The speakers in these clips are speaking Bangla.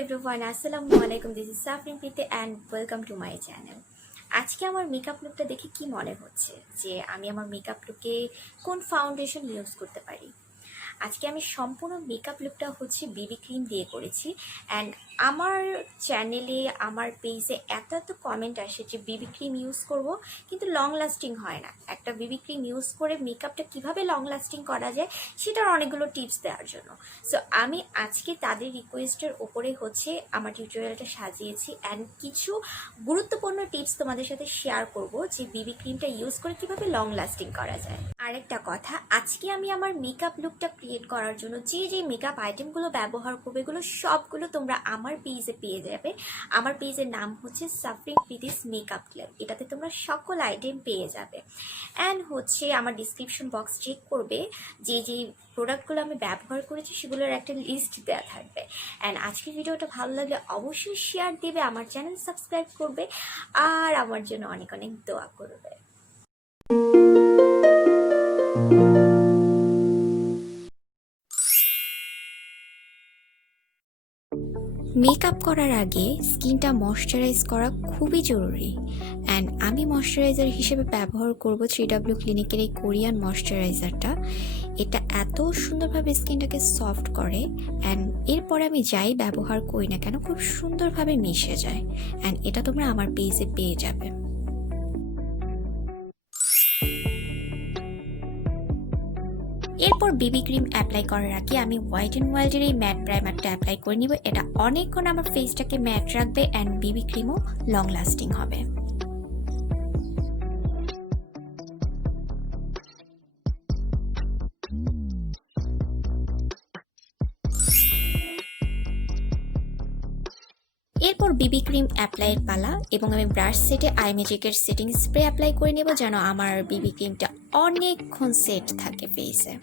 everyone, assalamu alaikum. This is Safrin Prity and welcome to my channel. আজকে আমার মেকআপ লুকটা দেখে কি মনে হচ্ছে যে আমি আমার মেকআপ লুকে কোন ফাউন্ডেশন ইউজ করতে পারি। আজকে আমি সম্পূর্ণ মেকআপ লুকটা হচ্ছে বিবি ক্রিম দিয়ে করেছি অ্যান্ড আমার চ্যানেলে আমার পেজে এত কমেন্ট আসে যে বিবি ক্রিম ইউজ করব কিন্তু লং লাস্টিং হয় না। একটা বিবি ক্রিম ইউজ করে মেকআপটা কিভাবে লং লাস্টিং করা যায় সেটার অনেকগুলো টিপস দেওয়ার জন্য। সো আমি আজকে তাদের রিকোয়েস্টের ওপরে হচ্ছে আমার টিউটোরিয়ালটা সাজিয়েছি অ্যান্ড কিছু গুরুত্বপূর্ণ টিপস তোমাদের সাথে শেয়ার করব যে বিবি ক্রিমটা ইউজ করে কিভাবে লং লাস্টিং করা যায়। আরেকটা কথা, আজকে আমি আমার মেকআপ লুকটা ক্রিয়েট করার জন্য যে মেকআপ আইটেমগুলো ব্যবহার করবে এগুলো সবগুলো তোমরা আমার পেজে পেয়ে যাবে। আমার পেজের নাম হচ্ছে সাফরিন প্রীতিস মেকআপ গ্ল্যাম, এটাতে তোমরা সকল আইটেম পেয়ে যাবে। অ্যান্ড হচ্ছে আমার ডিসক্রিপশন বক্স চেক করবে যে প্রোডাক্টগুলো আমি ব্যবহার করেছি সেগুলোর একটা লিস্ট দেওয়া থাকবে। অ্যান্ড আজকের ভিডিওটা ভালো লাগলে অবশ্যই শেয়ার দেবে, আমার চ্যানেল সাবস্ক্রাইব করবে আর আমার জন্য অনেক অনেক দোয়া করবে। মেকআপ করার আগে স্কিনটা ময়শ্চারাইজ করা খুবই জরুরি অ্যান্ড আমি ময়শ্চারাইজার হিসেবে ব্যবহার করব Hlw ক্লিনিকের এই কোরিয়ান ময়শ্চারাইজারটা। এটা এত সুন্দরভাবে স্কিনটাকে সফট করে অ্যান্ড এরপরে আমি যাই ব্যবহার করি না কেন খুব সুন্দরভাবে মিশে যায় অ্যান্ড এটা তোমরা আমার পেজে পেয়ে যাবে। এরপর বিবি ক্রিম অ্যাপ্লাই করার আগে আমি হোয়াইট অ্যান্ড ওয়াইল্ডের এই ম্যাট প্রাইমারটা অ্যাপ্লাই করে নিব। এটা অনেকক্ষণ আমার ফেসটাকে ম্যাট রাখবে অ্যান্ড বিবি ক্রিমও লং লাস্টিং হবে। এরপর বিবি ক্রিম অ্যাপ্লাইয়ের পালা এবং আমি ব্রাশ সেটে আইম্যাজিকের সেটিং স্প্রে অ্যাপ্লাই করে নেব যেন আমার বিবি ক্রিমটা অনেকক্ষণ সেট থাকে ফেসে।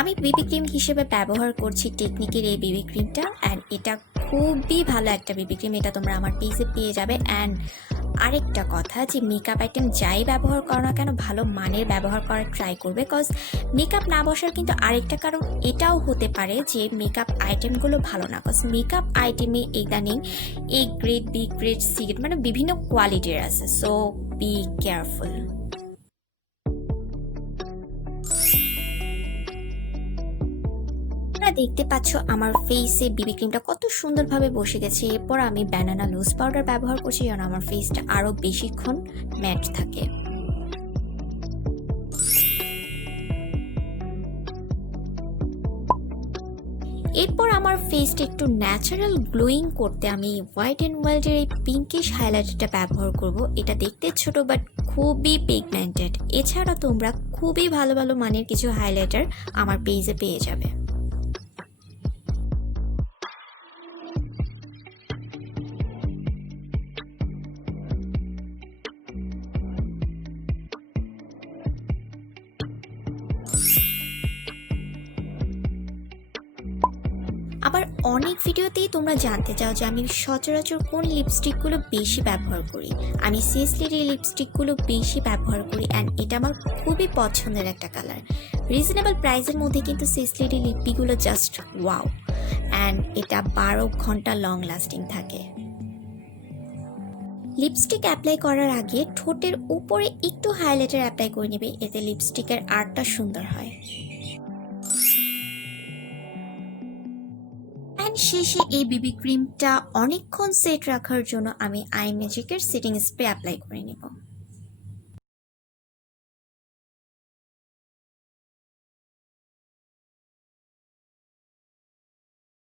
আমি বিবি ক্রিম হিসেবে ব্যবহার করছি টেকনিকের এই বিবি ক্রিমটা অ্যান্ড এটা খুবই ভালো একটা বিবি ক্রিম, এটা তোমরা আমার পেজে পেয়ে যাবে। অ্যান্ড আরেকটা কথা যে মেকআপ আইটেম যাই ব্যবহার করো না কেন ভালো মানের ব্যবহার করার ট্রাই করবে, কজ মেকআপ না বসার কিন্তু আরেকটা কারণ এটাও হতে পারে যে মেকআপ আইটেমগুলো ভালো না, কজ মেকআপ আইটেমে ইদানিং A grade B grade C grade মানে বিভিন্ন কোয়ালিটির আছে, সো বি কেয়ারফুল। দেখতে পাচ্ছ আমার ফেসে বিবি ক্রিমটা কত সুন্দরভাবে বসে গেছে। এরপর আমি ব্যানানা লুজ পাউডার ব্যবহার করছি যেন আমার ফেসটা আরো বেশিক্ষণ ম্যাট থাকে। এরপর আমার ফেসটা একটু ন্যাচারাল গ্লোয়িং করতে আমি হোয়াইট অ্যান্ড ওয়াইল্ডের এই পিঙ্কিশ হাইলাইটারটা ব্যবহার করব। এটা দেখতে ছোট বাট খুবই পিগমেন্টেড। এছাড়া তোমরা খুবই ভালো ভালো মানের কিছু হাইলাইটার আমার পেজে পেয়ে যাবে। আবার অনেক ভিডিওতেই তোমরা জানতে চাও যে আমি সচরাচর কোন লিপস্টিকগুলো বেশি ব্যবহার করি। আমি Sace Lady লিপস্টিকগুলো বেশি ব্যবহার করি অ্যান্ড এটা আমার খুবই পছন্দের একটা কালার। রিজনেবল প্রাইসের মধ্যে কিন্তু Sace Lady লিপিগুলো জাস্ট ওয়াও অ্যান্ড এটা 12 ঘন্টা লং লাস্টিং থাকে। লিপস্টিক অ্যাপ্লাই করার আগে ঠোঁটের উপরে একটু হাইলাইটার অ্যাপ্লাই করে নেবে, এতে লিপস্টিকের আর্টটা সুন্দর হয়। শেষে এই বিবি ক্রিমটা অনেকক্ষণ সেট রাখার জন্য আমি আইম্যাজিকের সেটিং স্প্রে অ্যাপ্লাই করে নেব।